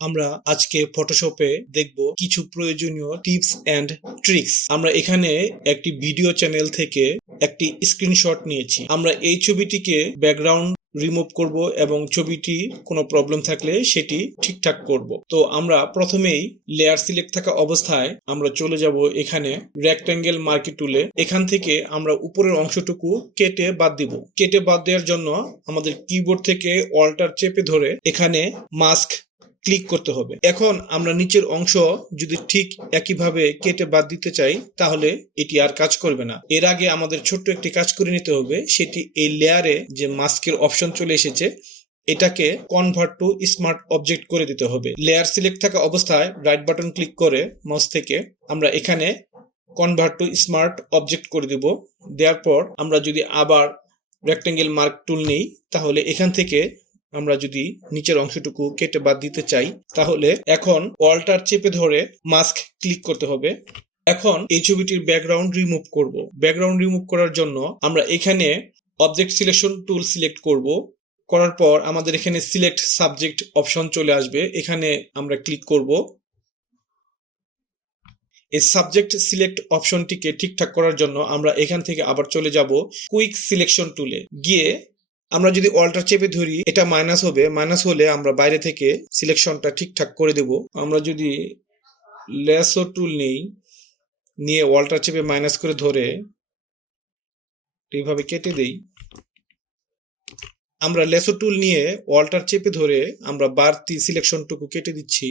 আমরা আজকে ফটোশপে দেখব কিছু প্রয়োজনীয় টিপস এন্ড ট্রিক্স। আমরা এখানে একটি ভিডিও চ্যানেল থেকে একটি স্ক্রিনশট নিয়েছি। আমরা এই ছবিটিকে ব্যাকগ্রাউন্ড রিমুভ করব এবং ছবিটি কোনো প্রবলেম থাকলে সেটি ঠিকঠাক করব। তো আমরা প্রথমেই লেয়ার সিলেক্ট থাকা অবস্থায় আমরা চলে যাব এখানে রেক্ট্যাঙ্গেল মার্কি টুলে। এখান থেকে আমরা উপরের অংশটুকু কেটে বাদ দিব। কেটে বাদ দেওয়ার জন্য আমাদের কিবোর্ড থেকে অল্টার চেপে ধরে এখানে মাস্ক ক্লিক করতে হবে। এখন আমরা নিচের অংশ যদি ঠিক একইভাবে কেটে বাদ দিতে চাই তাহলে এটি আর কাজ করবে না। এর আগে আমাদের ছোট্ট একটি কাজ করে নিতে হবে, সেটি এই লেয়ারে যে মাস্কের অপশন চলে এসেছে এটাকে কনভার্ট টু স্মার্ট অবজেক্ট করে দিতে হবে। লেয়ার সিলেক্ট থাকা অবস্থায় রাইট বাটন ক্লিক করে মাউস থেকে আমরা এখানে কনভার্ট টু স্মার্ট অবজেক্ট করে দেব। দেওয়ার পর আমরা যদি আবার রেক্ট্যাঙ্গেল মার্ক টুল নেই তাহলে এখান থেকে আমরা যদি নিচের অংশটুকু কেটে বাদ দিতে চাই তাহলে এখন অল্টার চেপে ধরে মাস্ক ক্লিক করতে হবে। এখন এই ছবিটির ব্যাকগ্রাউন্ড রিমুভ করব। ব্যাকগ্রাউন্ড রিমুভ করার জন্য আমরা এখানে অবজেক্ট সিলেকশন টুল সিলেক্ট করব। করার পর আমাদের এখানে সিলেক্ট সাবজেক্ট অপশন চলে আসবে, এখানে আমরা ক্লিক করব। এই সাবজেক্ট সিলেক্ট অপশনটিকে ঠিকঠাক করার জন্য আমরা এখান থেকে আবার চলে যাব কুইক সিলেকশন টুলে। গিয়ে আমরা যদি অল্টার চেপে ধরি এটা মাইনাস হবে, মাইনাস হলে আমরা বাইরে থেকে সিলেকশনটা ঠিকঠাক করে দেব। আমরা যদি লেসো টুল নেই, নিয়ে অল্টার চেপে মাইনাস করে ধরে এইভাবে কেটে দেই। আমরা লেসো টুল নিয়ে অল্টার চেপে ধরে আমরা বাড়তি সিলেকশনটুকু কেটে দিচ্ছি।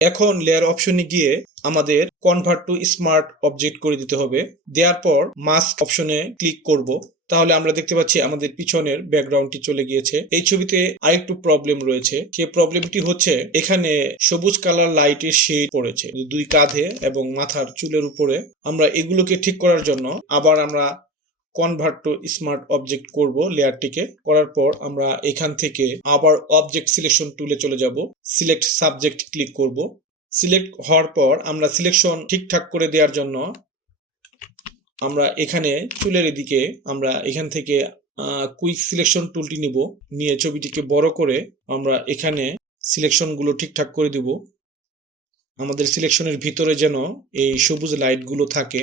এখন লেয়ার অপশনে গিয়ে আমাদের কনভার্ট টু স্মার্ট অবজেক্ট করে দিতে হবে। দেওয়ার পর মাস্ক অপশনে ক্লিক করব। তাহলে আমরা দেখতে পাচ্ছি আমাদের পিছনের ব্যাকগ্রাউন্ডটি চলে গিয়েছে। এই ছবিতে আরেকটু প্রবলেম রয়েছে। সেই প্রবলেমটি হচ্ছে এখানে সবুজ কালার লাইটের শেড পড়েছে দুই কাঁধে এবং মাথার চুলের উপরে। আমরা এগুলোকে ঠিক করার জন্য আবার আমরা কনভার্ট টু স্মার্ট অবজেক্ট করব। লেয়ারটিকে করার পর আমরা এখান থেকে আবার অবজেক্ট সিলেকশন টুলে চলে যাব। সিলেক্ট সাবজেক্ট ক্লিক করব। সিলেক্ট হওয়ার পর আমরা সিলেকশন ঠিকঠাক করে দেওয়ার জন্য আমরা এখানে চুলের এদিকে আমরা এখান থেকে কুইক সিলেকশন টুলটি নিব। নিয়ে ছবিটিকে বড় করে আমরা এখানে সিলেকশনগুলো ঠিকঠাক করে দিব। আমাদের সিলেকশনের ভিতরে যেন এই সবুজ লাইটগুলো থাকে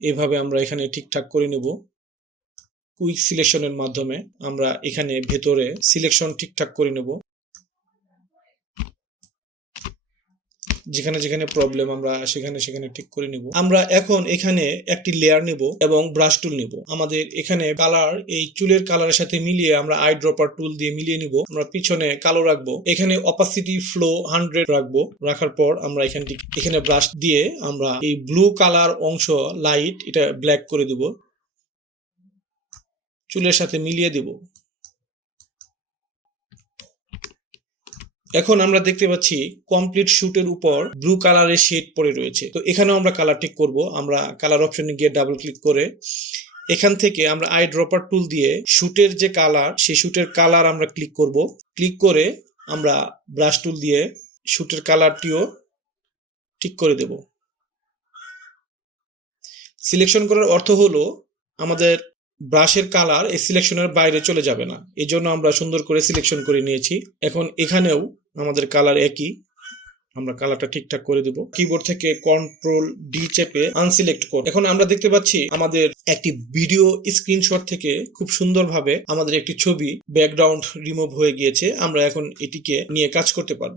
এভাবে আমরা এখানে ঠিকঠাক করে নেব। কুইক সিলেকশনের মাধ্যমে আমরা এখানে ভেতরে সিলেকশন ঠিকঠাক করে নেব। যেখানে যেখানে প্রবলেম আমরা সেখানে ঠিক করে নিব। আমরা এখন এখানে একটি লেয়ার নেব এবং ব্রাশ টুল নেব। আমাদের এখানে কালার এই চুলের কালারের সাথে মিলিয়ে আমরা আই ড্রপার টুল দিয়ে মিলিয়ে নিব। আমরা পিছনে কালো রাখবো, এখানে অপাসিটি ফ্লো 100 রাখবো। রাখার পর আমরা এখানে ব্রাশ দিয়ে আমরা এই ব্লু কালার অংশ লাইট এটা ব্ল্যাক করে দিব, চুলের সাথে মিলিয়ে দিব। এখন আমরা দেখতে পাচ্ছি কমপ্লিট শুটের উপর ব্লু কালারের শেড পড়ে রয়েছে। তো এখানেও আমরা কালার ঠিক করব। আমরা কালার অপশনে গিয়ে ডাবল ক্লিক করে এখান থেকে আমরা আই ড্রপার টুল দিয়ে শুটের যে কালার সেই শুটের কালার আমরা ক্লিক করব। ক্লিক করে আমরা ব্রাশ টুল দিয়ে শুটের কালারটিও ঠিক করে দেব। সিলেকশন করার অর্থ হলো আমাদের ব্রাশের কালার এই সিলেকশনের বাইরে চলে যাবে না, এই জন্য আমরা সুন্দর করে সিলেকশন করে নিয়েছি। এখন এখানেও আমাদের কালার একই, আমরা কালারটা ঠিকঠাক করে দেব। কিবোর্ড থেকে কন্ট্রোল ডি চেপে আনসিলেক্ট করব। এখন আমরা দেখতে পাচ্ছি আমাদের একটি ভিডিও স্ক্রিনশট থেকে খুব সুন্দরভাবে আমাদের একটি ছবি ব্যাকগ্রাউন্ড রিমুভ হয়ে গিয়েছে। আমরা এখন এটিকে নিয়ে কাজ করতে পারবো।